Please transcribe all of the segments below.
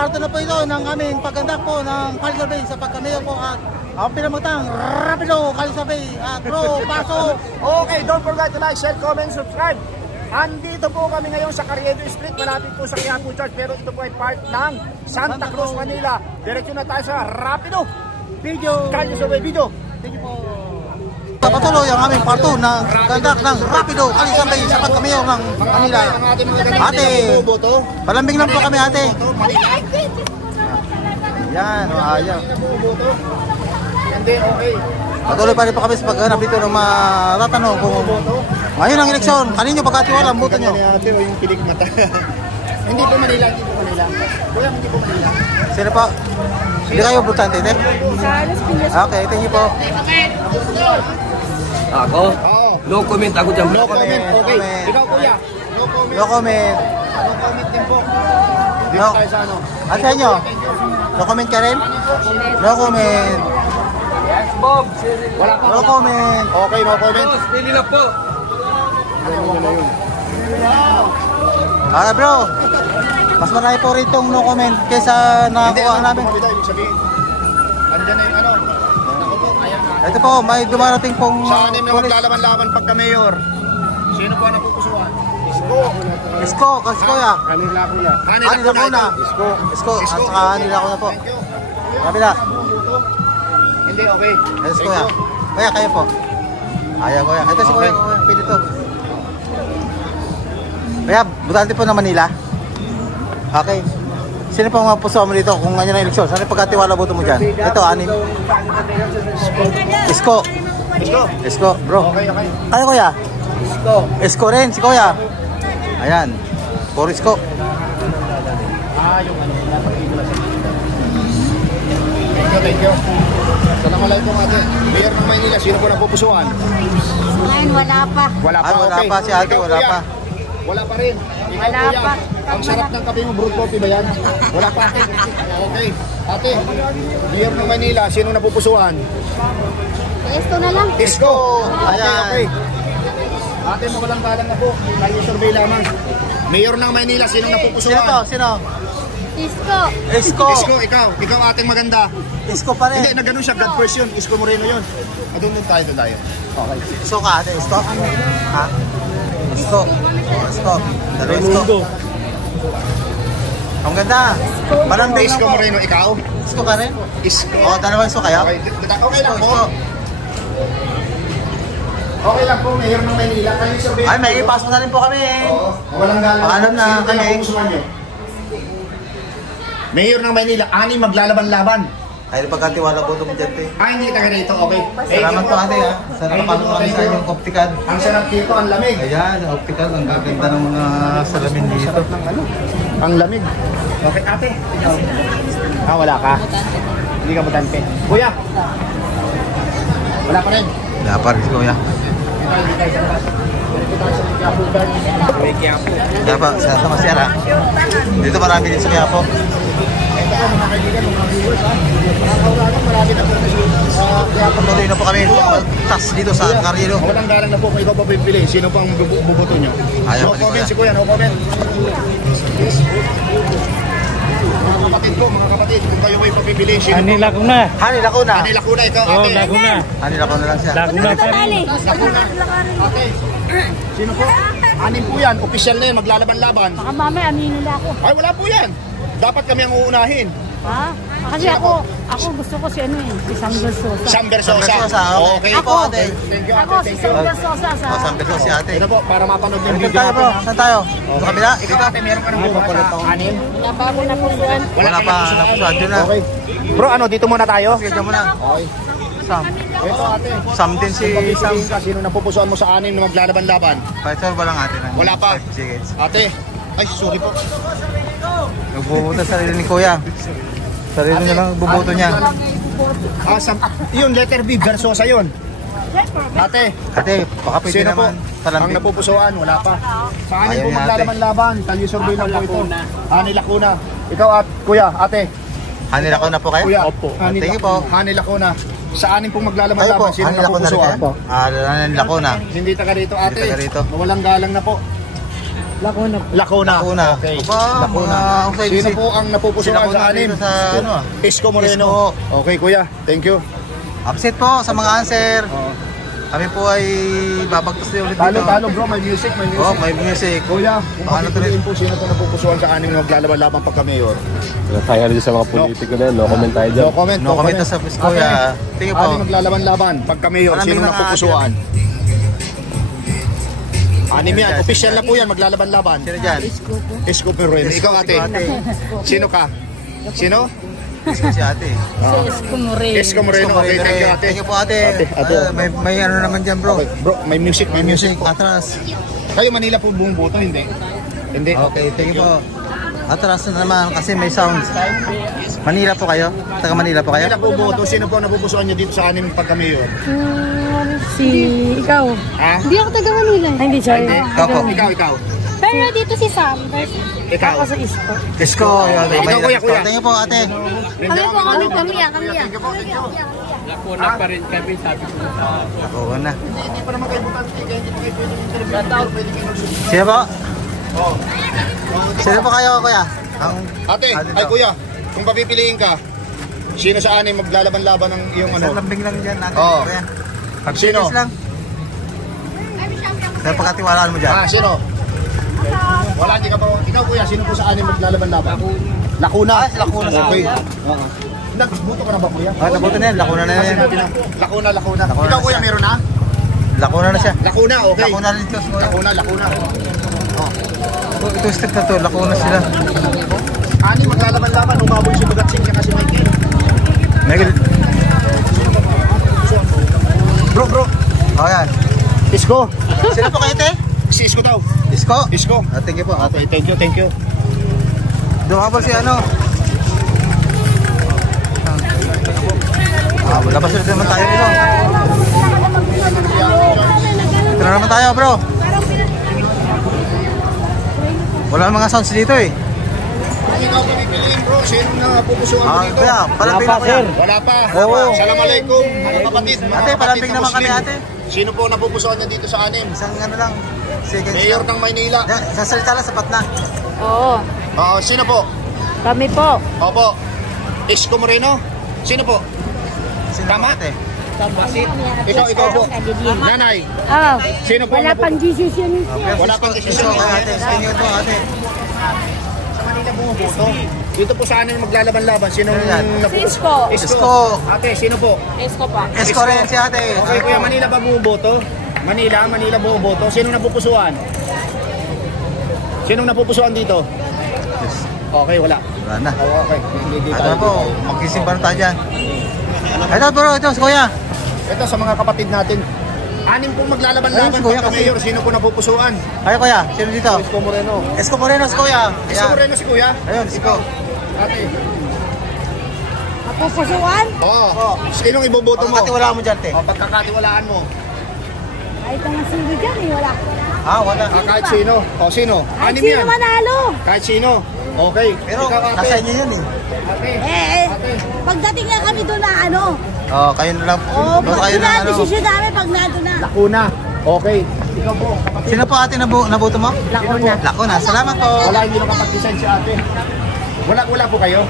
parto na po ito ng aming paggandak po ng Kali Survey sa pagkamayo po at ang pinamutang Rapido Kali Survey at bro, paso. Okay, don't forget to like, share, comment, subscribe. Andito po kami ngayon sa Carriedo Street, malapit po sa Quiapo Church, pero ito po ay part ng Santa Cruz, Manila. Diretso na tayo sa Rapido Video Kali Survey video. Thank you po. Patuloy ang aming parto ng gandak ng Rapido Kali Survey sa pagkamayo ng Manila. Ate, palambing lang po kami ate. Yan, ayaw. Hindi, okay. Patuloy pa rin po kami sa paghanap dito ng matatanong kung ngayon ang eleksyon, kanino pagkatiwala ang boto nyo? Ate, o yung pilik mata. Hindi po Manila, hindi po Manila. Kuya, hindi po Manila. Sino po? Hindi kayo butante, te? Okay, thank you po. Ako? Oo. No comment ako dyan. No comment, okay. Ikaw kuya, no comment. No comment. No comment din po. Dito No. tayo sa ano. At sa inyo? No comment ka rin? No comment. Bob, Wala pa. No comment. Okay, no comment. boss, pili lang po. Ah bro, mas marami po rito no comment kaysa nakakuha namin. Hindi, ibig sabihin. Andyan na yung ano. Ako po, ayan na. Ito po, may dumarating pong Sa anim na police. maglalaban-laban pagka mayor. Sino po ang napupusuan? Isko. Isko, kasi kuya. Kanila ko na. Kanila ko na. Isko. Isko, at saka kanila ko na po. Thank you. Kabila. Hindi, okay. Ito si kuya. Kuya, kayo po. Ayaw kuya. Ito si kuya. Pili to. Kuya, butante po ng Manila. Okay. Sino pang mapuso mo dito kung ganyan ang eleksyon? Saan yung pagkatiwala boto mo dyan? Ito, anim. Isko. Isko. Isko, bro. Okay, okay. Kayo kuya? Isko. Isko rin, si kuya. Ayan. Puro Isko. Yung ano, napag-ibula sa Thank you. Assalamualaikum ate. Mayor ng Maynila, sino po napupusuan? Ngayon, wala pa. Wala pa, Wala okay. pa si ate, Ikaw, wala kuya? pa. Wala pa rin. Ikaw, Wala kuya, pa. Ang sarap ng kape mo, brewed coffee ba yan? Wala pa. Okay. Ate, Mayor ng Maynila, sino napupusuan? Esto na lang. Isko. Okay, Ayan. okay. Ate, mawalang galang na po. Kaya survey lamang. Mayor ng Maynila, sino Sino napupusuan? to? Sino? Isko. Isko. Isko, ikaw ating maganda. Isko pa rin. Hindi, na ganun siya, God first yun. Isko Moreno yun. Doon tayo, doon tayo. Okay. Isko ka ate, Isko? Ha? Isko. Isko. Dalawa Isko. Ang ganda. Malambing lang Isko po. Moreno, ikaw? Isko ka rin? Isko. Oo, dalawa Isko kayo? Okay, okay lang po. Isko. Okay lang po, Mayor ng Maynila. Kayo sabihin. Ay, may ipasok na rin po kami. Oo, walang galang. Paalam na Sino kami. kaya pupusuan niyo? Mayor ng Maynila, anim maglalaban-laban. Ay, pagkatiwala po ito mo dyan, te. Ay, hindi taga dito, okay. Salamat po ate, ha. Sa nakapasok kami sa inyong optical. Ang sarap dito, ang lamig. Ayan, optical. Ang gaganda ng mga salamin dito. Ang lamig. Okay, ate. Wala ka. Hindi ka butante. Kuya. Wala pa rin. Wala pa rin si kuya. Kaya pa, sa Masera. Dito marami din sa Quiapo. Patuloy na po kami tas dito sa Carriedo. Walang galang na po kung ikaw pa pipili. Sino pang buboto nyo? Ayaw No pa rin, comment kuya. si kuya, no comment. Mga kapatid po, mga kapatid, kung kayo ay papipili, sino Ani Laguna. Hani Lacuna. Ani Lacuna, ikaw Oh, ate. Laguna. Hani Lacuna lang siya. Laguna pa rin. Lacuna. Ate, sino po? Anim po yan, official na yun, maglalaban-laban. Baka mamaya aminin nila ako. Ay, wala po yan. Dapat kami ang uunahin. Ha? Kasi ako gusto ko si ano eh, si Sam Versosa. Sam Versosa. Versosa, okay. Okay Ako, po. ate. Thank you, Ako ate. si Thank Sam you. Versosa sa... O, San Pedro si ate. Ito po, para mapanood yung Saan video tayo bro? natin. Saan tayo? Sa kabila? Ikaw ate, meron ka ng bukas sa anim? Wala pa ako napusuan. Wala pa. Napusuan dyan na. Okay. Bro, ano, dito muna tayo? Sige, dyan muna. Okay. Sam. Ito ate. Sam din si Sam. Sam. Sino napupusuan mo sa anim na maglalaban-laban? Paisal ba lang ate? Wala pa. Sige. Ate, ay sorry po. Nagbubuto sarili ni kuya. Sarili niya lang bubuto niya. Yun, letter B, Versosa yun. Ate, Ate, baka pwede sino po? naman Ang palambing. napupusuan, wala pa. Sa anim Ayaw po niya, ate. maglalaban-laban. Talyo survey lang po ito. Ani Lacuna. Ikaw at kuya, ate. Hani Lacuna po kayo? Kuya, Opo. Thank you po. Hani Lacuna. Sa anim pong Kayo po, maglalaban-laban, sino Hani Lacuna rin napupusuan? yan? Hani Lacuna. Hindi taga rito, ate. Hindi taga rito. Walang galang na po. Lacuna. Lacuna. Lacuna. Okay. Aba, Lacuna. mga outside Sino visit. po ang napupusuan Sila po sa anim? nandito sa ano, Isko Moreno. Okay, kuya. Thank you. Upset po sa mga answer. Kami po ay babagtas din ulit dito. Talo bro, may music, may music. Oh, may music. Kuya, kung Baka mapipiliin po sino po napupusuan sa anim na maglalaban-laban pagka mayor. Tayo rin sa mga politiko na yun, no comment tayo dyan. No comment, No comment na sa Kuya. Tingin po. Anim maglalaban-laban pagka mayor, Maraming sino mga napupusuan? Anim yan, official na po yan, maglalaban-laban. Sino dyan? Isko Moreno. Ikaw ate, sino ka? Sino? Si ate. Isko Moreno. Isko Moreno. Okay, thank you ate. Thank you po ate. Ate. May ano naman dyan bro. Okay, bro, may music, may music. Atras. Kayo Manila po buong boto, hindi? Hindi. Okay, thank you po. Atras na naman kasi may sounds. Manila po kayo? Taga Manila po kayo? Manila po boto, sino po napupusuan nyo dito sa anim pagka mayor? Si ikaw. Ha? Hindi ako taga Manila. Ay, hindi, sorry. Ikaw po. Ikaw. Pero dito si Sam. Ikaw. Ako sa Isko. Isko. Yun, Ikaw, may- kuya. Thank you po ate. Kami po, kami. Thank you po, thank you. Lacuna pa rin kami, sabi ko sa... Ako na. Hindi pa naman kayo butante, kaya hindi pa kayo pwedeng interview. Pwede kayo nagsusunod. Sino po? Oh. Sino po kayo kuya? Ang Ate, ay kuya, kung papipiliin ka, sino sa anim maglalaban-laban ng iyong isang ano? lambing lang dyan natin. Oo. Kuya. Sino? Pag-tiis lang. Dahil pagkatiwalaan mo dyan. Sino? Wala, hindi ka pa. Ikaw kuya, sino po sa anim maglalaban-laban? Lacuna. Si Lacuna. Okay. Oo. Nagbuto ka na ba kuya? Nabuto na yan. Lacuna na yan. Lacuna. Lacuna Ikaw na kuya, siya. meron na? Lacuna na siya. Lacuna, okay. Lacuna rin ito. Lacuna. Ito step na to. Lacuna sila. Anim maglalaban-laban, umabol si Bugatsing siya kasi Michael. Michael. Bro. Oh yan. Isko. Sino po kayo te? Si Isko daw. Isko. Thank you po. Okay, thank you. Dumabal si ano. Labas ulit naman tayo dito. Ito na naman tayo bro. Wala mga sounds dito eh. Kung ikaw pipiliin bro, sino na pupusuan mo dito? Kuya, palambing na kuya. Wala pa. Oo. Assalamualaikum mga kapatid. Mga Ate, kapatid palambing na naman kami Muslim. ate. Sino po napupusuan niya dito sa anim? Isang ano lang. Seconds Mayor lang. ng Maynila. Sa salita lang sapat na. Oo. Oo, sino po? Kami po. Opo. Isko Moreno? Sino po? Sino Tama. ate? Ikaw po. Nanay. Ah, Sino po? wala pang decision. Wala pang desisyon. Isko kay ate. Tingin po ate. Sa Manila bumuboto. Dito po sa anim maglalaban-laban. Sino Sino yan? Isko. Isko. Ate, sino po? Isko pa. Isko rin si ate. Okay, kuya, Manila ba bumuboto? Manila bumuboto. Sino napupusuan? Sino napupusuan dito? Okay, wala. Wala na. Okay, hindi Ito tayo. na po. Magsisimba na tayo dyan. Ito bro. Ito si kuya. Ito sa mga kapatid natin. Anim pong maglalaban-laban Ayun, si Kuya pagka kasi. mayor. Sino po napupusuan? Ay kuya. Sino dito? Isko Moreno. Isko Moreno si kuya. Isko Ayan. Moreno si kuya? Ayun, Isko. Ate. Mapupusuan? Oo. Sinong iboboto mo? Pagkatiwalaan mo dyan te. O, pagkakatiwalaan mo. Ay, ito nga sino dyan eh. Wala. Wala. Kahit sino. O, sino? Ay, Anim sino yan. manalo? Kahit sino. Okay. Pero Ikaw, ate. nasa inyo yun eh. Ate. Eh, pagdating nga kami doon na ano. Kayo na lang. Oo, Doon pag kayo doon na na, ano. desisyon namin pag nandun na. Lacuna. Okay. Ikaw po, kapatid. Sino po ate nabuto mo? Lacuna. Lacuna. Salamat po. Wala, hindi nakapag-design si ate. Wala po kayo?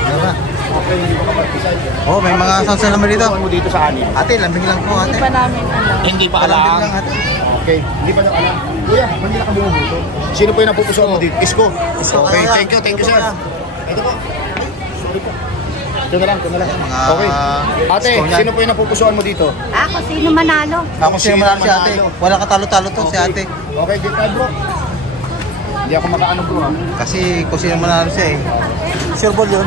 Ano ba? Okay, hindi nakapag-design. May mga sounds na naman dito. Pupusuan mo dito sa anim. Ate, lambing lang po ate. Hindi pa namin alam. Hindi pa Lambing alam. lang ate. Okay, hindi pa lang alam. Kuya, Manila ka bumubuto. Sino po yung napupusuan mo dito? Isko. Isko, Okay, kuya. thank you sir. Kuya. Ito po. Sorry po. Ito na lang. Mga Okay. Ate, Isko yan. sino po yung napupusuan mo dito? Ako, sino manalo? Ako siya manalo si ate. Wala katalo-talo to si ate. Okay, dito tayo bro. Hindi ako makaano bro ha. Kasi kung sino manalo siya eh. Sure ball yun.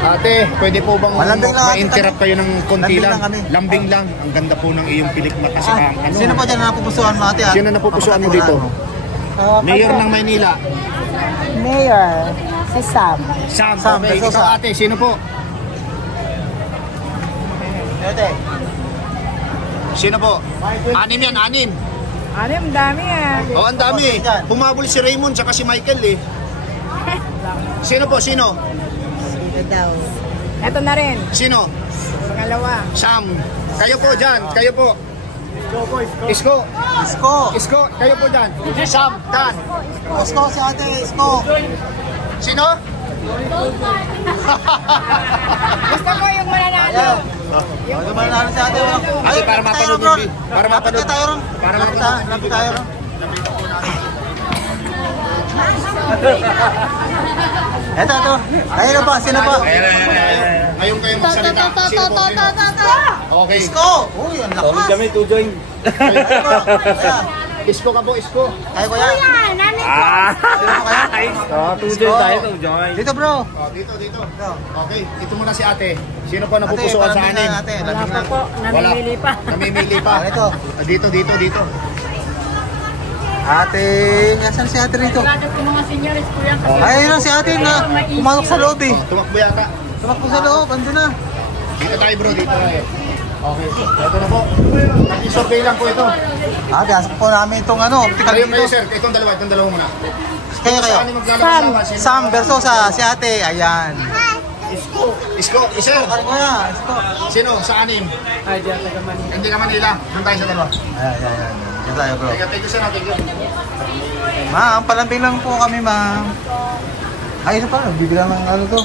Ate, pwede po bang Malambing lang, ate. ma-interrupt kayo ng konti Lambing lang? lang kami. Lambing lang. Ang ganda po ng iyong pilik mata sa ano. Sino po dyan na napupusuan mo ate? Sino napupusuan mo dito? Mayor ng Maynila. Mayor. Si Sam. Sam, Sam, okay. Bersosa. Ikaw ate, sino po? Ate. Sino po? Anim yan, anim. Ano yung dami ah. Oh, ang dami. Dyan. Pumabol si Raymond tsaka si Michael eh. Sino po? Sino? Ito na rin. Sino? Pangalawa. Sam. Kayo po dyan. Kayo po. Isko. Isko. Isko, kayo po dyan. Sam, Dan. Isko si ate, Isko. Sino? Gusto ko yung mananalo. Ayan. Ano ba nalang si ate? Ay, para mapanood yung video. Para mapanood. tayo ron. Para Lapit tayo ron. Eto. Tayo na ba? Sino ba? Ngayon kayo magsalita. Sino po? Okay. Isko. Uy, ang lakas. Kami to join. Ayan. Isko ka po, Isko. Kayo ko yan. Yan, nanay ko. Sino po kayo? To join tayo to join. Dito bro. Oh, dito. Okay, ito muna si ate. Sino po napupusuan sa anim? Ate, Wala pa po, namimili pa. Namimili pa. Ito. Dito. Ate, nasan si ate rito? Wala na po mga seniors po yan. Ay, ayun si ate na pumasok sa loob eh. Tumakbo yata. Tumakbo sa loob, andun na. Dito tayo bro, dito tayo. Okay, ito na po. Nag-survey lang po ito. Gasp po namin itong optical Kayo dito. sir, itong dalawa muna. Kayo. Saan yung maglalaban? Sam Versosa, si ate, ayan. Isko, isa. Ano ko yan? Isko. Sino? Sa anim? Ay, diyan taga Manila. Hindi ka Manila. Doon tayo sa dalawa. Ayan. Dito tayo bro. Thank you sir, thank you. Ma'am, palambing lang po kami ma'am. Ay, isa pa, bibigyan ng ano to.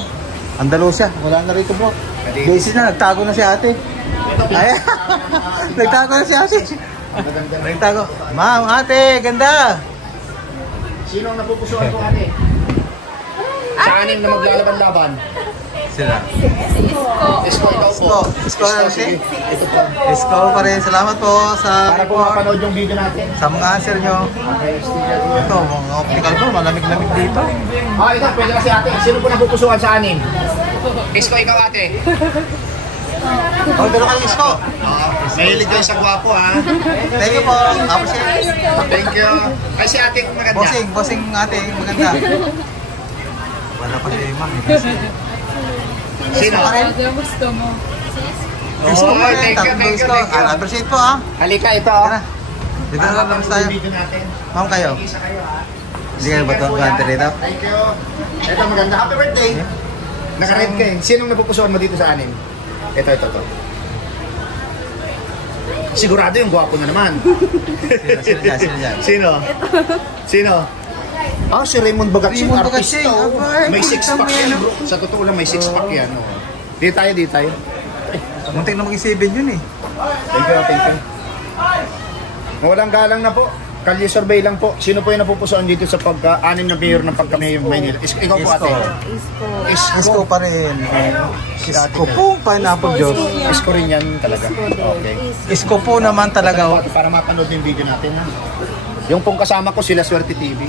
Andalusia, wala na rito bro. Basis na, nagtago na si ate. Ayan, nagtago na si ate. Nagtago. Ma'am, ate, ganda. Sino ang napupusuan ko ate? Sa anim na maglalaban-laban. Sila. Isko, ikaw po. Isko na sige. si. Ito po. Isko pa rin. Salamat po sa Para po mapanood yung video natin. sa mga answer nyo. Ito, mga optical po, malamig-lamig dito. Ito, pwede kasi ate. Sino po napupusuan sa anim? Isko, ikaw ate. Pero kayo Isko. Mahilig kayo sa gwapo ha. Thank you po. Appreciate. Thank you. Ay si ate kung maganda. Bossing ate, maganda. Wala pa si ma'am. Sino? Gusto mo. Isko pa rin. Thank you, Tatlong thank you, Isko. thank you. Appreciate po ha. Halika ito. Tara. Dito na lang tayo. Video natin. Ma'am kayo. Isa kayo ha. Hindi kayo ba ito? Gante rito? Thank you. Ito maganda. Happy birthday. Naka-red ka eh. Sinong napupusuan mo dito sa anim? Ito. Sigurado yung gwapo na naman. Sino dyan? Sino? Si Raymond Bagatsing, Raymond artista. Bagatsing, abay, May six-pack kita mo yan yan, bro. Sa totoo lang may six-pack yan. Di tayo. Muntik na mag-7 yun eh. Thank you. Walang galang na po. Kalye survey lang po. Sino po yung napupusuan dito sa pagka-anim na mayor ng pagka-mayor ng Maynila? Ikaw po ate. Isko pa rin. Isko po, pineapple juice. Isko rin yan talaga. Okay. Isko po naman talaga. Para mapanood yung video natin ha. Yung pong kasama ko sila Swerte TV.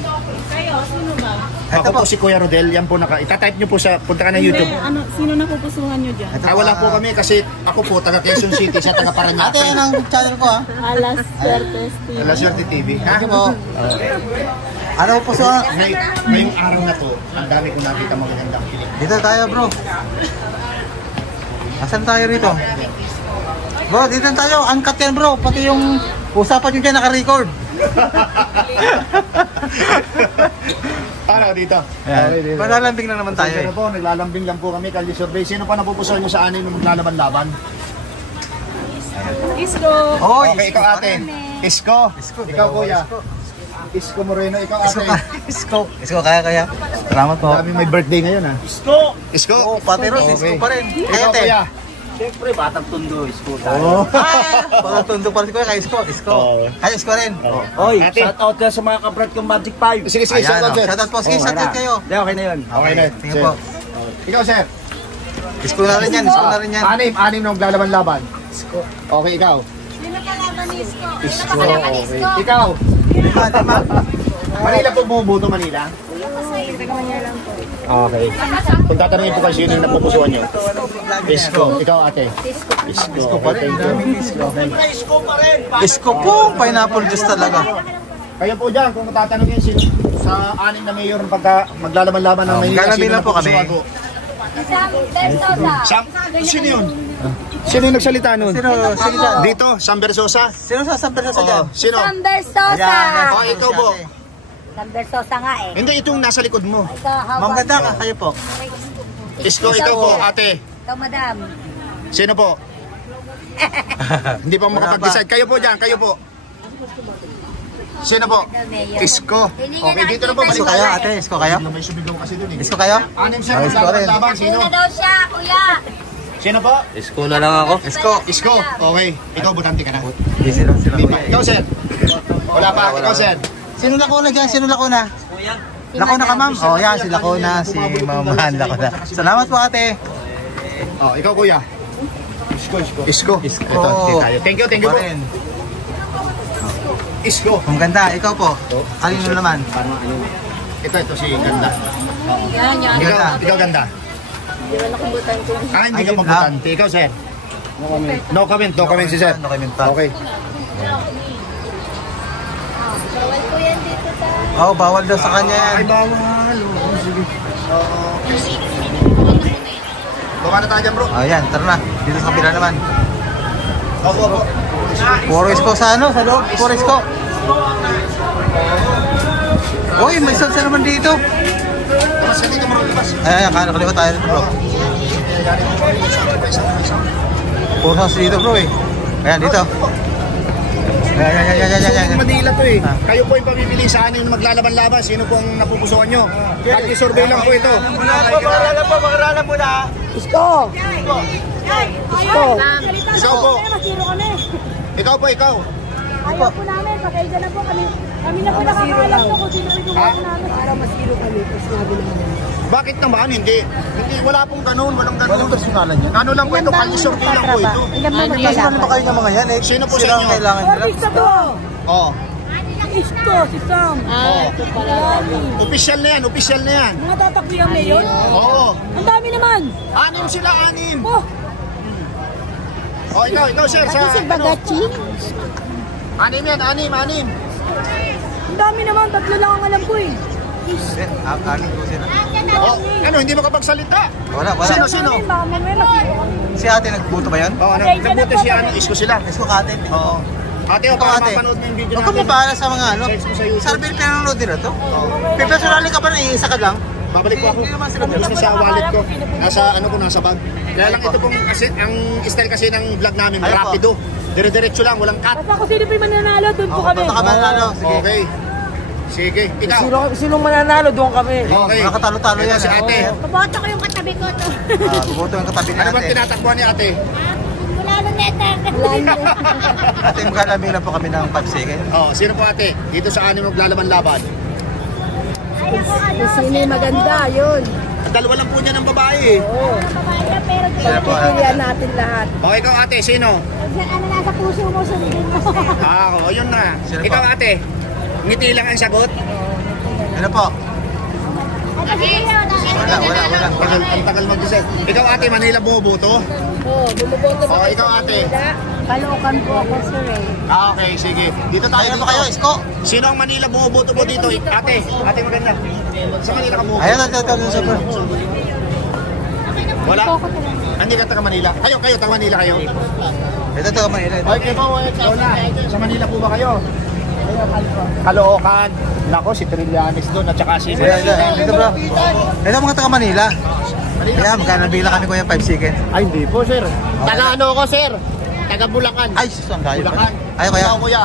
Ito Ako po. po si Kuya Rodel. Yan po itatype nyo po sa punta ka na YouTube. Sino napupusuhan nyo dyan? Wala po kami kasi ako po taga Quezon City, siya taga Ate, Parañaque. yan ang channel ko ha. Alas Certes TV. Wala Swerte TV. Ha? Ito po. Ano po so? Ngayong araw na to, ang dami ko nakita magagandang kilig. Dito tayo bro. Asan tayo rito? Bro, dito tayo. Uncut yan bro. Pati yung usapan nyo dyan naka-record. Para dito. Palalambing na naman tayo eh. Tayo po, naglalambing lang po kami. Kalye survey. Sino pa napupusuan nyo sa anin ng maglalaban-laban? Isko. Oh, Okay, ikaw ate. Isko. Ikaw kuya. Isko. Isko Moreno. Ikaw Isko ate. ka. Isko kaya. Salamat po. Dami may birthday ngayon ha. Isko. Oh, pati Ros, Isko pa rin. Ikaw Ate. kuya. Siyempre, batang tundo, Isko Oh. Pag tundo pa rin ko kay Isko. Isko. Oo. Kaya Isko rin. Oy, Ate. shout out ka sa mga kabrad kong Magic 5. Sige, Ayan, shoutout sir. shoutout po. Sige, shoutout kayo. Hindi, okay na yun. Okay na. Tingnan po. Ikaw sir. Isko na rin yan. Isko na rin yan. Anim na maglalaban-laban. Okay, ikaw. Sino kalaban ni Isko? Isko. Okay. Ikaw. Lima. Manila po bumubuto Manila. Okay. Kung tatanungin po kayo sino yung napupusuan nyo. Isko. Ikaw ate. Isko pa rin. Isko po. Pineapple juice talaga. Kayo po dyan, kung tatanungin sino sa anim na mayor pagka maglalaban-laban ng Manila, maglalambing lang po kami. Sam, sino yun? Sino yung nagsalita nun? Sino dyan? Dito, Sam Versosa? Sino sa San Bersosa dyan? Sino? Samber Sosa. Ayan. Oh, ikaw po. Samber Sosa nga eh. Hindi, itong nasa likod mo. Ikaw, Ma'am ganda ka. Kayo po. Isko, ikaw po, ate. Ikaw, madam. Sino po? Hindi pa makapag-decide. Kayo po dyan, kayo po. Sino po? Isko. Okay, dito na po. Isko kayo, ate? Isko kayo? May sumigaw kasi dun eh. Isko kayo? Anim sir, Isko rin. laban. Sino? Sino na daw siya, kuya? Sino po? Isko na lang ako. Isko. Isko. Okay. Ikaw, butante ka na. Busy lang sila. Di pa. Ikaw, sir. Wala pa. Ikaw, sir. Sino Lacuna dyan? Sino Lacuna? Lacuna ka, ma'am? Oh, yan. Si Lacuna. Si Mamahan Lacuna. Salamat po, ate. Oh, ikaw, kuya. Isko. Ito, tayo. Thank you po. Isko. Ang ganda. Ikaw po. Kanino naman? Ito si ganda. Yan, yan. Ikaw ganda. Hindi ka mabutante. Ikaw, sir. No comment. No comment si sir. No comment pa. Okay. Bawal po yan dito tayo. Oh, bawal daw sa kanya yan. Ay, bawal. Sige. Baka na tayo dyan, bro. Oh, yan. Tara na. Dito sa kabila naman. Opo. Puro Isko sa ano? Sa loob? Puro Isko. Uy, may salsa naman dito. Mas dito, bro. Ayan, kaliwa tayo dito, bro. Puro salsa dito, bro, eh. Ayan, dito. Ayan. Manila to eh. Kayo po yung pamimili sa anin maglalaban-laban. Sino pong napupusuan nyo? At i-survey lang po ito. Pangaralan mo na. Isko! Ikaw po. Ikaw po, ikaw. Ayaw po namin, pakaiga na po kami. Kami na po nakakalam po kung sino yung Ha? namin. Para masiro kami, tapos sinabi namin. Bakit naman? Hindi, wala pong ganun. Walang ganun. Walang personalan yan. Ano lang po ito? Kali-survey lang po ito. Ilan ba Ano magkalaban? ba kayo ng mga yan, eh? Sino po sa Sila ang inyo? kailangan nila. Isa to! Oh. Isko, si Sam. Ito pala. Official na yan. Official na yan. Mga tatakbo yung mayon. Oo. Ang dami naman. Anim sila, anim. Oh, Oh, ikaw, sir. Sa, Si Bagachi? anim yan, anim. ang dami naman. Tatlo lang ang alam ko eh. Anin po sila. Oh, ano, hindi makapagsalita. Wala. Sino? Baka mamaya masiro kami. Si ate nagbuto ba yun? Oo, nagbuto si ano, Isko sila. Isko ka ate. Oo. Ate, o, Ikaw, para ate. mapanood mo yung video Huwag ka natin. mapala sa mga ano. Search mo sa YouTube. Sarbil pinanonood nila to. Personally ka ba na iisa ka lang? Babalik po ako. Hindi naman sila Tapos na sa wallet ko. Nasa bag. Kaya lang ito pong kasi, ang style kasi ng vlog namin, Ayun po. rapido. Dire-diretso lang, walang cut. Basta kung sino pa yung mananalo, doon po kami. Basta ka manalo. Sige. Okay. Sige, ikaw. Sinong mananalo? Doon kami. Okay. Mga katalo-talo Ito yan. si ate. Paboto ko yung katabi ko to. Buto yung katabi ni Ano bang ate. tinatakbuhan ni ate? Wala nang neta. Ate, maglalabing lang po kami ng 5 seconds. Oh, sino po ate? Dito sa anim maglalaban-laban. Ay, ako ano. Sino yung maganda, yun. Dalawa lang po niya ng babae eh. Babae pero Sila po, ate. Pilihan natin lahat. Okay, ikaw ate, sino? ano nasa puso mo, sundin mo. Oo, yun na. Sino Ikaw po? ate, ngiti lang ang sagot. Ano po? Wala. Ang tagal mag-decide. Ikaw ate, Manila bumuboto? Oo, bumuboto Oo, ikaw ate. Palukan po ako, sir eh. Ah, okay, sige. Dito tayo. Ayun po kayo, Isko. Sino ang Manila bumuboto po dito? Ate maganda. Sa Manila ka bumuboto? Ayan, ito, super. Wala? Hindi ka taga Manila? Kayo, taga Manila kayo? Ito, Manila. Okay po, wala. Sa Manila po ba kayo? Caloocan. Nako, si Trillanes doon at saka si... Dito bro. Ito mga taga Manila. Kaya magkanabila kami kuya 5 seconds. Ay, hindi po, sir. Taga ano ko, sir? Taga Bulacan. Ay, sus, ang layo Bulacan. pa. Ay, kuya. Ikaw, kuya.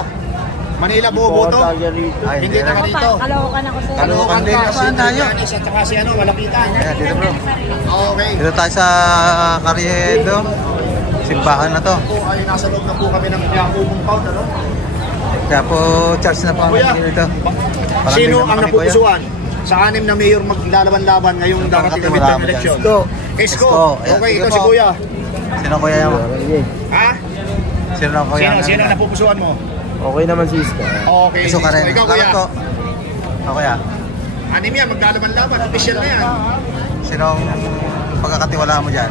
Manila buboto? Ay, Hindi taga dito. Kalokan ako, sir. Caloocan din. ka, si Saan tayo? Trillanes at saka si ano, Malapitan. Ayan, dito bro. Okay. Dito tayo sa Carriedo. Simbahan na to. Po ay nasa loob na po kami ng Quiapo compound, ano? Kaya po, charge na po kami Kuya, dito. Sino Parang ang kami, kuya. napupusuan sa anim na mayor maglalaban-laban ngayong darating na Wala midterm mo dyan. election? Isko. Isko. Ayan, Okay, sige ito po. si kuya. Sino kuya yung... Ha? Sino ang kuya? Sino ang napupusuan mo? Okay naman si Isko. Okay, Isko ka rin. Ikaw kuya. Salamat po. Ako kuya. Anim yan, maglalaban-laban. Official na yan. Sino ang pagkakatiwalaan mo dyan?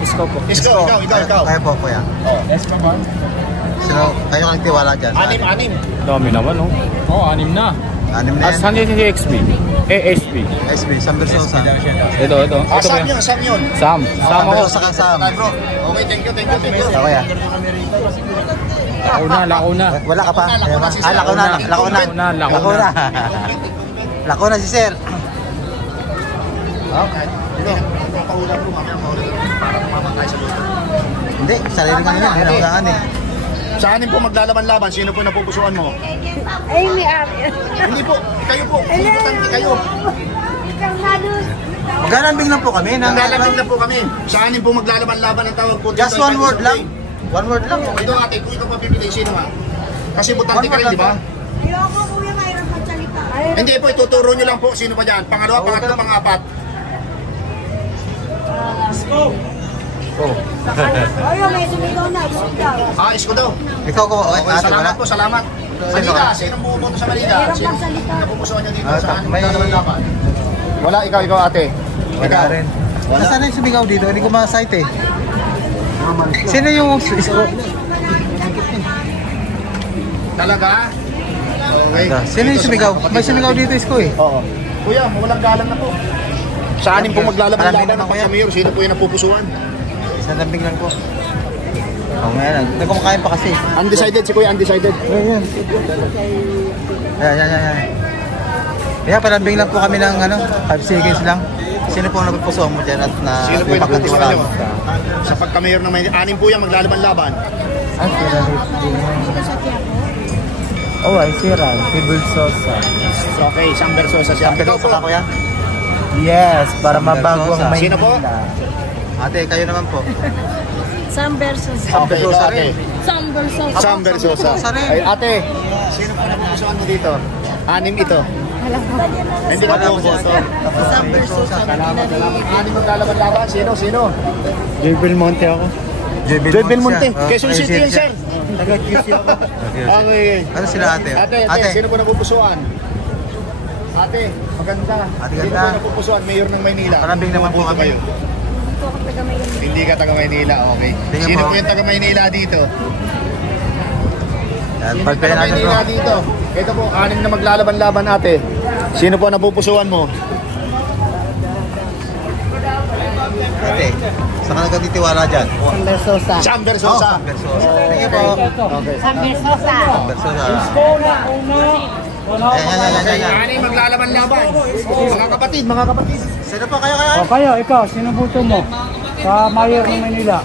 Isko po. Isko, ikaw. Kayo po kuya. Oh. Sino kayo ang nagtiwala dyan? Anim. Dami naman, oh. Oo, 6 na. Anim na yan. Saan yun si XB? ASB. SB, Sam Bersosa. Ito. Ito Sam ba? yun, Sam yun. Sam. Sam ako. Bersosa ka Sam. Bro. Okay, thank you. Ako kuya. Launa. Wala ka pa? Lacuna si Sir. Lacuna. Lacuna si Sir. Okay. Papahula bro, mamaya. Para mamatay sa luto. Hindi, Hindi, sarili ka nila. Hindi na unahan eh. Sa anim po maglalaban-laban, sino po napupusuan mo? Ay, may ari. Hindi po, kayo po. Importante kayo. Ikaw nga doon. Maglalambing lang po kami. Naglalabing na po kami. Sa anim po maglalaban-laban ang tawag po. Just one word lang. One word lang. Ito ate, kung ito papipili, sino ha? Kasi butante ka rin, di ba? Ayoko kuya, mayroon magsalita. Hindi po, ituturo nyo lang po sino pa dyan. Pangalawa, pangatlo, pangapat. Oh. Ayun, may sumigaw na. Sumigaw. Ah, isko daw. Ikaw ko, Okay, ate, salamat wala. po, salamat. Manila, sinong bumuboto sa Manila? Sino napupusuan nyo dito sa anim may- maglalaban-laban? Wala, ikaw ate. Wala rin. Nasaan yung sumigaw dito? Hindi ko ma-sight eh. Sino yung isko? Talaga? Okay. Sino yung sumigaw? May sumigaw dito isko eh. Oo. Kuya, walang galang na po. Sa anim po maglalaban-laban Maraming naman, ako kuya. sa mayor, sino po yung napupusuan? Isang lambing lang po. Oo nga yan. Hindi ko makain pa kasi. Undecided, si kuya undecided. Yan. Kaya palambing lang po kami ng 5 seconds lang. Sino po ang napupusuan mo dyan at na Sino po yung napupusuan nyo? pagkatiwalaan? Sa pagka-mayor ng Maynila, anim po yan maglalaban-laban. Oh, ay si Ran. Si Bulsosa. Okay, isang Versosa siya. Ikaw Ikaw po. pa kuya? Yes, para mabago ang Maynila. Sino po? Ate, kayo naman po. Sam versus Okay, ikaw ate. Sam versus Sam Versosa. Versosa rin. Ay, ate, sino po napupusuan mo dito? Anim ito. Hindi ka po boto. Tapos ang Versosa. Salamat. Anim maglalaban-laban. Sino? Joy Belmonte ako. Joy Belmonte. siya. Quezon City yan, sir. Taga-QC ako. Okay. Ano sila ate? Ate, sino po napupusuan? Ate, maganda. Ate, Sino ganda. po napupusuan? Mayor ng Maynila. Parambing naman po Boto kami. kayo. Hindi ka taga Maynila, okay. Tingnan Sino po. po yung taga Maynila dito? Yan, Sino yung pagpaya taga natin bro. Maynila dito? Ito po, anim na maglalaban-laban ate. Sino po ang napupusuan mo? Ate, saan ka nagtitiwala dyan? Sam Versosa. Sam Oh, Versosa. Sam Versosa. Tingnan po. Okay. Sam Versosa. Sam Versosa. Yan. Anim maglalaban-laban. Mga kapatid. Sino po kayo? O kayo, ikaw, sino buto mo? Sa Mayor ng Manila.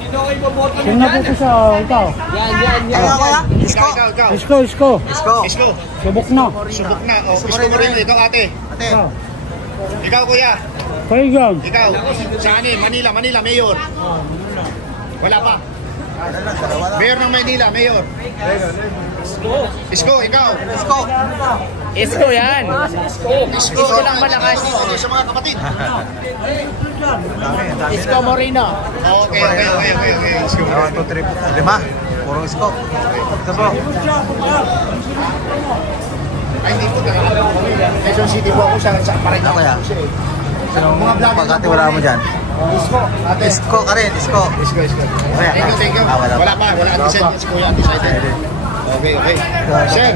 Sino na buto sa ikaw? Kayo kuya? Isko. Ikaw. Isko. Isko. Isko. Subok na. Subok na. O, Isko mo rin. Ikaw ate. Ate. Ikaw kuya. Kaigan. Ikaw. Sa anim. Manila, Mayor. Wala pa. Dalawa lang. Mayor ng Maynila, Mayor. Isko, ikaw. Isko. Isko yan. Isko lang malakas. Sa mga kapatid. Isko Moreno. Okay. Isko. 1, 2, 3, 5. Puro isko. Ito po. Ay, hindi po. Quezon City po ako sa parang Ako ya. Sinong Mga vlog. pagkatiwala mo dyan? Isko. Ate. Isko ka rin, isko. Isko. Kuya. Thank you. Ah, Wala pa. Wala undecided. Si Kuya undecided. Okay. Sir,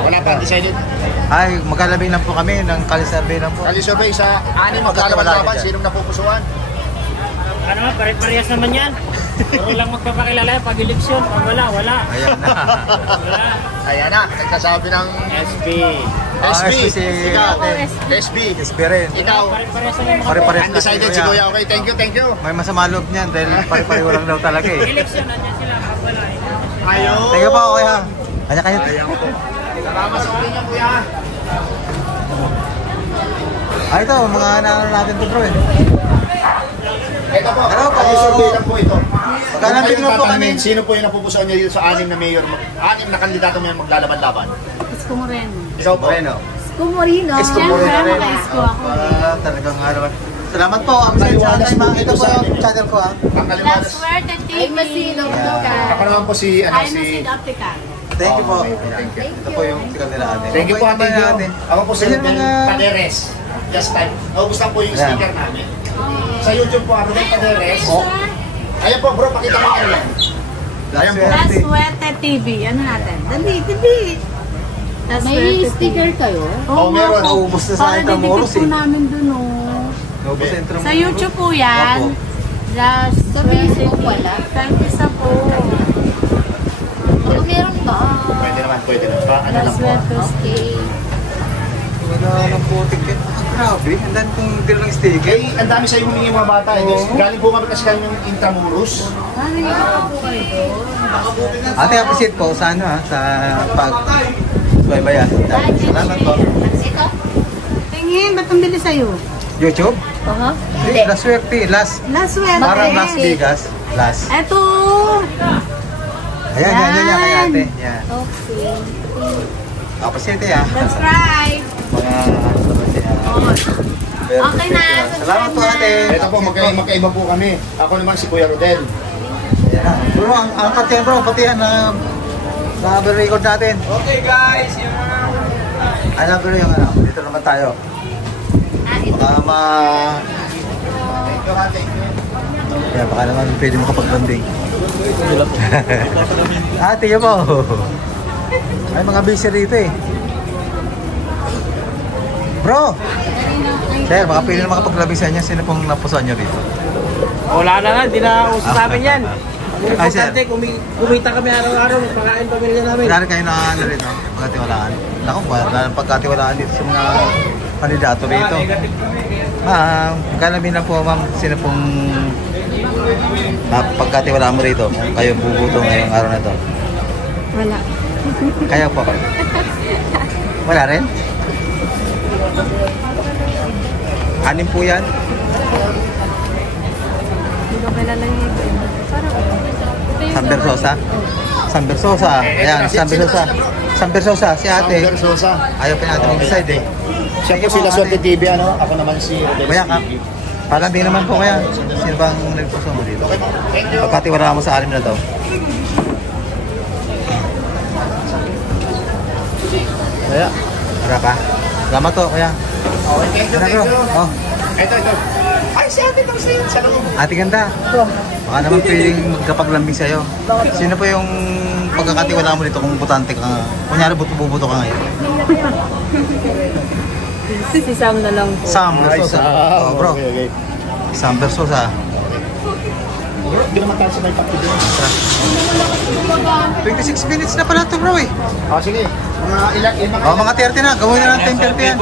wala pa undecided. Ay, magkalabing lang po kami ng kalisurvey lang po. Kali survey sa anim maglalaban-laban. Sinong napupusuan? Ano, pare-parehas naman yan. Puro lang magpapakilala pag eleksyon. Pag wala. Ayan na. Ayan na. Nagsasabi ng SB. SB. SB si Ikaw. ate. SB. SB rin. Ikaw. Pare-parehas naman mga Pare-pares na Undecided si Kuya. Okay, thank you. May masama loob niyan dahil pare-pareho lang daw talaga eh. eleksyon. Nandiyan sila. Pag wala. Ayaw. Thank you po, kuya. Kanya-kanya. Salamat sa ulit niya, Kuya. Ay, ito, mga naano natin to bro eh. Ito po. Hello po. Kali survey lang po ito. Maglalambing lang po kami. Sino po yung napupusuan niya dito sa anim na mayor? Anim na kandidato ngayon maglalaban-laban. Isko Moreno. Ikaw po. Moreno. Isko Moreno. Isko Moreno Siyempre, rin. maka-isko ako. Talagang naman. Salamat po. Ang sa mga ito po yung channel ko ah. Ang kalimutan. That's where the TV. Ay, masinong ka. Ako naman po si Ay, masin optical. Thank you po. Thank you. Ito po yung sigal nila ate. Thank you po ate. Ako po si Ganyan Rodel mga- Paderes. Just type. Naubos po yung Ayan. sticker namin. Sa YouTube po, Rodel Paderes. Ayan po bro, pakita mo yan. Ayan po. That's Suerte TV. Ano natin? Dali. That's May sticker kayo? Oh, meron. Naubos na sa akin Tamoros po eh. namin dun, oh. Naubos sa intro mo. Sa YouTube po yan. Opo. Just Sa Facebook wala? Kahit isa po. Kung meron ba? Pwede naman. Ano lang That's po. Suerte. Okay. Wala ng putik eh. grabe. Ang dami kong dilo ng sticker. Eh, ang dami sa'yo humingi mga bata. Galing po kami kasi kanyang Intramuros. Ate, appreciate po sa ano ha, sa pag-subaybayan. Salamat po. Tingin, ba't ang bilis sa'yo? YouTube? Oo. Hindi, Las Swerte. Las. Last one. Parang Las Vegas. Las. Eto. Ayan, yan kay ate. Yan. Okay. Appreciate ha. That's right. Mga Okay na. Salamat po ate. Ito po, magkaiba po kami. Ako naman si Kuya Rodel. Yan. Bro, ang katyan bro, pati yan na record natin. Okay guys, yung bro yung ano, dito naman tayo. Baka yeah, baka naman pwede makapag-landing. Ate yun po. Ay mga busy rito eh. Bro! Sir, baka pwede na makapag-labisan niya. Sino pong napusan niyo rito? Wala na nga, hindi na uso sa amin yan. Ay, sir. Importante, kumita kami araw-araw, magpakain pamilya namin. Wala rin kayo na ano rin, no? Pagkatiwalaan. Naku, wala ng pagkatiwalaan dito sa mga kandidato rito. Kalamin na po, ma'am, sino pong pagkatiwalaan mo rito? Kayo bubuto ngayong araw na to? Wala. Kaya po. Wala rin? Anim po yan? Hindi ko kilala yung iba. San Bersosa? San Bersosa. Ayan, San Bersosa. San Bersosa, si ate. Sander Sosa. Ayaw pa natin mag-decide eh. Siya po sila Swerte TV, ano? Ako naman si Rodel Kuya ka. TV. Palambing naman po kaya. Sino bang nagpuso mo dito? Okay po, thank you. Pagkatiwala mo sa alim na to. Kaya. Wala pa. Salamat to, kuya. Okay, thank you, Ano, thank bro? you. Oh, Ito. Ay, si ate daw sa loob. ate ganda. Baka naman pwedeng magkapaglambing sa'yo. Sino po yung pagkakatiwala mo dito kung butante ka nga? Kunyari bubuto ka ngayon. Si Sam na lang po. Sam Bersosa. Oh, bro. Okay. Sam Bersosa. Hindi naman tayo sabay pakibig. 26 minutes na pala ito, bro eh. Oh, sige. Mga ilang Oh, mga 30 na. Gawin na ng 10:30 yan.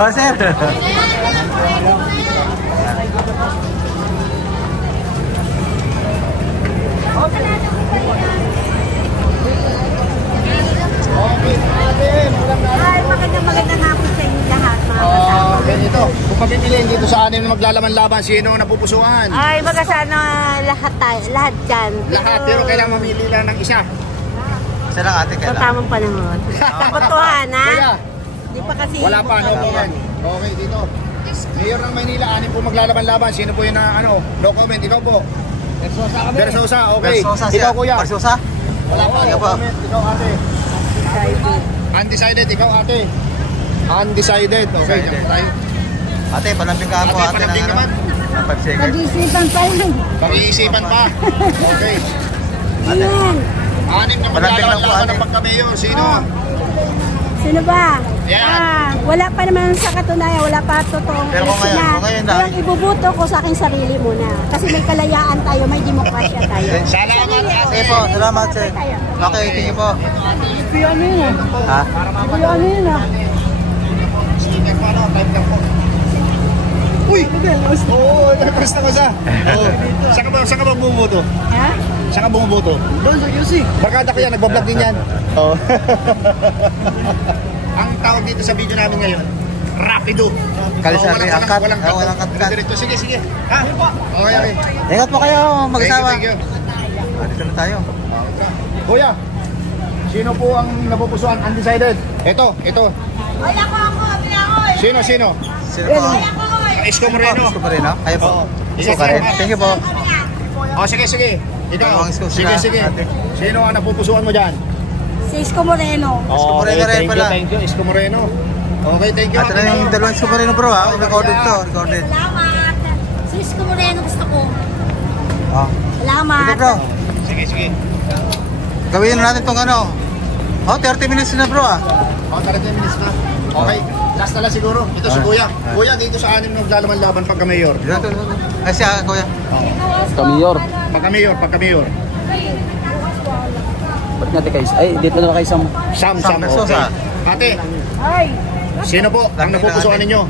Oh, sir. Ay, magandang hapon sa inyo lahat, mga kasama. ganito. Kung pagpipiliin dito sa anim na maglalaban-laban, sino ang napupusuan? Ay, magkasana lahat tayo, lahat dyan. Lahat, pero kailangan mamili lang ng isa. Isa lang ate Sa kailangan. tamang panahon. Katotohan, ha? Kuya, Di pa kasi... wala pa, no comment. Okay, dito. Mayor ng Maynila, anim po maglalaban-laban. Sino po yun na, ano, no comment, ikaw po. Bersosa, okay. Bersosa Ikaw, kuya. Bersosa? Wala pa, no Ikaw po. comment. Ikaw, ate. Undecided, ikaw, ate. Undecided. Okay, Undecided. yan tayo. Ate, palambing ka po Ate, ate ng palambing ano? naman. Ng 5 seconds. Pag-isipan pa yun. Pag-iisipan pa. Okay. Ate. Yan. Anim na Palambing lang po, maglalaban-laban ate. ng pagka-mayor. Sino? Sino ba? Yan. Wala pa naman sa katunayan, wala pa totoong Pero kung ngayon, eleksyon na. kung ngayon Kaya dahil- ibubuto ko sa aking sarili muna. Kasi may kalayaan tayo, may demokrasya tayo. Salamat, ate. Sige po, salamat sir. Okay, thank you po. Kuya ano yun ah? Ha? Kuya ano yun ah? Sticker pa, no? Type lang po. Uy! Oo, basta ko sa. Saan ka ba bumuboto? Ha? Saan ka bumuboto? Doon sa QC. Barkada ko yan, nagbablog din yan. Oo. Ang tawag dito sa video namin ngayon, rapido. Kalisabi, Oo, angkat. walang Walang cut-cut. Diretso, sige. Ha? Okay, okay. Ingat po kayo, mag-asawa. Thank you. Dito na tayo. Kuya, sino po ang napupusuan undecided? Ito. Ay, ako. Sino? Sino po? Isko Moreno. Isko Moreno? Kayo po. Oo. Isko ka rin. Thank you po. Oh, sige. Ikaw. Dalawang isko sila, Sige. ate. Sino ang napupusuan mo dyan? Si Isko Moreno. Isko Moreno rin pala. Thank you, Isko Moreno. Okay, thank you. At na yung dalawang Isko Moreno bro ha. Recorded to, recorded. Salamat. Si Isko Moreno gusto ko. Oh. Salamat. Ito bro. Sige. Gawin na natin tong ano. Oh, 30 minutes na bro ah. Oh, 30 minutes na. Okay, last na lang siguro. Ito si Kuya. Kuya, dito sa anim na maglalaban-laban pagka-mayor. Dito. Ay siya, kuya. Kamiyor. Pagka-mayor. Ba't natin kayo? Ay, dito na kayo sa... Sam, Sam Bersosa. okay. Ate, Ay. Sino po ang napupusuan ninyo?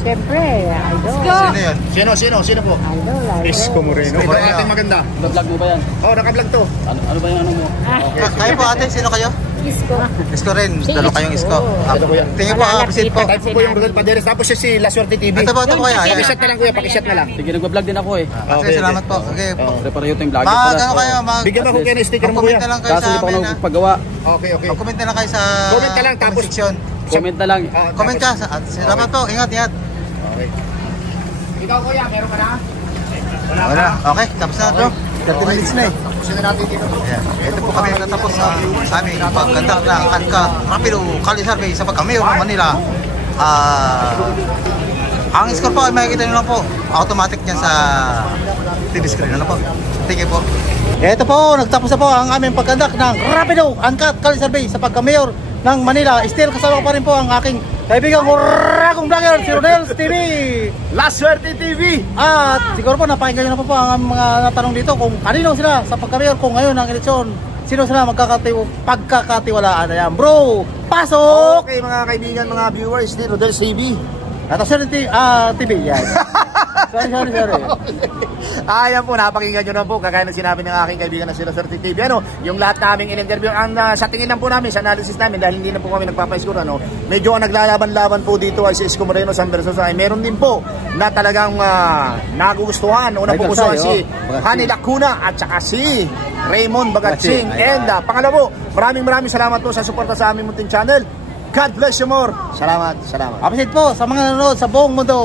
Siyempre, idol. Sino po? Idol. Isko Moreno. Ito ang ating maganda. Vlog mo ba yan? Oh, naka-vlog to. Ano ba yung ano mo? Kayo po ate, sino kayo? Isko. Isko rin, dalawa kayong isko. Ito po yan. Tingin po, appreciate po. Type po yung Rodel Paderes. Tapos siya si La Suerte TV. Ito po kuya. Ayan. Pakishot na lang kuya, pakishot na lang. Sige, nagpa-vlog din ako eh. Okay, salamat po. Okay po. Pareho tayong vlogger Mag, pala. ano kayo, Bigyan mo ako kaya ng sticker mo mag-comment kuya. na lang kayo Kaso sa hindi pa ako amin ha. nagpagawa. Okay. Mag-comment na lang kayo sa Comment na lang, tapos- section. Comment na lang. Comment ka. Salamat po. Ingat. Okay. Ikaw kuya, meron ka na? Wala. Okay, tapos na bro. 30 minutes na eh. Tapusin na natin dito. Ayan. Ito po kami natapos sa aming pagkandak ng Anka Rapido Kali Survey sa Pagkamayor, Manila. Ang score po ay makikita nyo lang po. Automatic niya sa TV screen. Ano po? Thank you po. Ito po, nagtapos na po ang aming pagkandak ng Rapido Anka Kali Survey sa Pagkamayor ng Manila. Still kasama ko pa rin po ang aking kaibigang Ragong Vlogger, si Rodels TV. La Suerte TV. At siguro po napakinggan nyo na po ang mga natanong dito kung kanino sila sa pagkamayor kung ngayon ang eleksyon. Sino sila pagkakatiwalaan. Ayan bro, pasok! Okay mga kaibigan, mga viewers ni Rodel TV. At sa TV, yan. Sorry. Ayan po, napakinggan nyo na po. Kagaya ng sinabi ng aking kaibigan na si La Suerte TV. Ano, yung lahat naming in-interview, sa tingin lang po namin, sa analysis namin, dahil hindi na po kami nagpapaiskura, no, medyo ang naglalaban-laban po dito ay si Isko Moreno San Versus ay meron din po na talagang nagugustuhan o napupusuhan si Hani Lacuna at saka si Raymond Bagatsing. And pangalawa po, maraming salamat po sa suporta sa aming munting channel. God bless you more. Salamat. Appreciate po sa mga nanonood sa buong mundo.